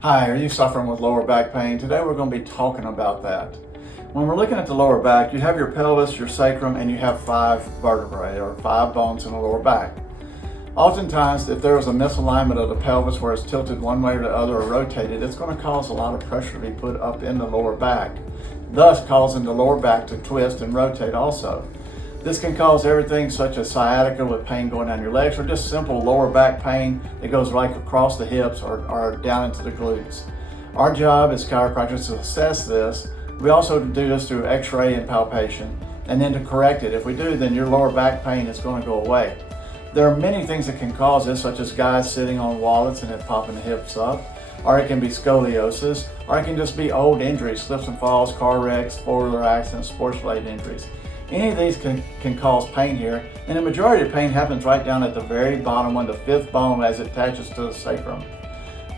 Hi, are you suffering with lower back pain? Today we're going to be talking about that. When we're looking at the lower back, you have your pelvis, your sacrum, and you have 5 vertebrae or 5 bones in the lower back. Oftentimes, if there is a misalignment of the pelvis where it's tilted one way or the other or rotated, it's going to cause a lot of pressure to be put up in the lower back, thus causing the lower back to twist and rotate also. This can cause everything such as sciatica with pain going down your legs, or just simple lower back pain that goes right across the hips or down into the glutes. Our job as chiropractors to assess this. We also do this through x-ray and palpation, and then to correct it. If we do, then your lower back pain is going to go away. There are many things that can cause this, such as guys sitting on wallets and it popping the hips up, or it can be scoliosis, or it can just be old injuries, slips and falls, car wrecks, four-wheeler accidents, sports-related injuries. Any of these can cause pain here, and the majority of pain happens right down at the very bottom one, the 5th bone as it attaches to the sacrum.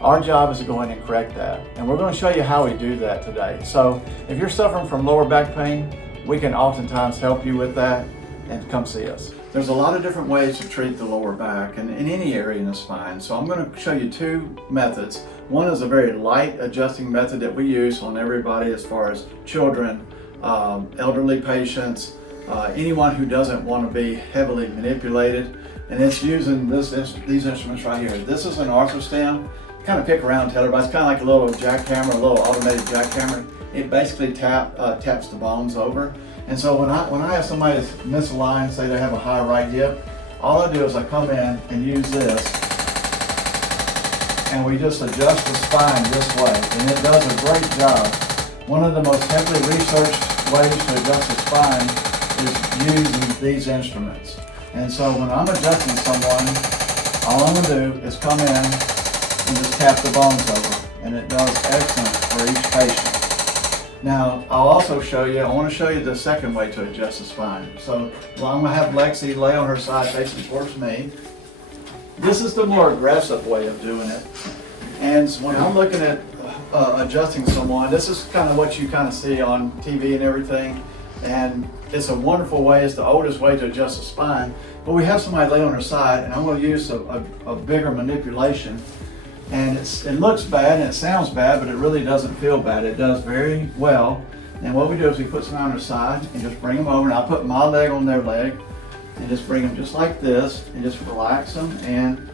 Our job is to go in and correct that, and we're going to show you how we do that today. So if you're suffering from lower back pain, we can oftentimes help you with that, and come see us. There's a lot of different ways to treat the lower back and in any area in the spine. So I'm going to show you 2 methods. One is a very light adjusting method that we use on everybody as far as children, elderly patients, anyone who doesn't want to be heavily manipulated, and it's using these instruments right here. This is an arthro-stem. Kind of pick around, tell everybody. It's kind of like a little jackhammer, a little automated jackhammer. It basically taps the bones over. And so when I have somebody that's misaligned, say they have a high right hip, all I do is I come in and use this, and we just adjust the spine this way, and it does a great job. One of the most heavily researched ways to adjust the spine is using these instruments. And so when I'm adjusting someone, all I'm going to do is come in and just tap the bones over, and it does excellent for each patient. Now, I'll also show you, I want to show you the second way to adjust the spine. So I'm going to have Lexi lay on her side facing towards me. This is the more aggressive way of doing it. And when I'm looking at adjusting someone, this is kind of what you kind of see on TV and everything. And it's a wonderful way, it's the oldest way to adjust the spine. But we have somebody lay on her side, and I'm going to use a bigger manipulation. And it looks bad and it sounds bad, but it really doesn't feel bad. It does very well. And what we do is we put somebody on their side and just bring them over. And I'll put my leg on their leg and just bring them just like this and just relax them and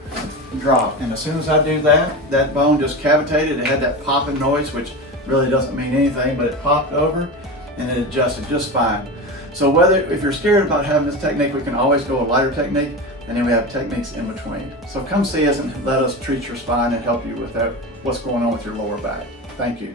drop. And as soon as I do that, that bone just cavitated. It had that popping noise, which really doesn't mean anything, but it popped over and it adjusted just fine. So if you're scared about having this technique, we can always go a lighter technique, and then we have techniques in between. So come see us and let us treat your spine and help you with that, what's going on with your lower back. Thank you.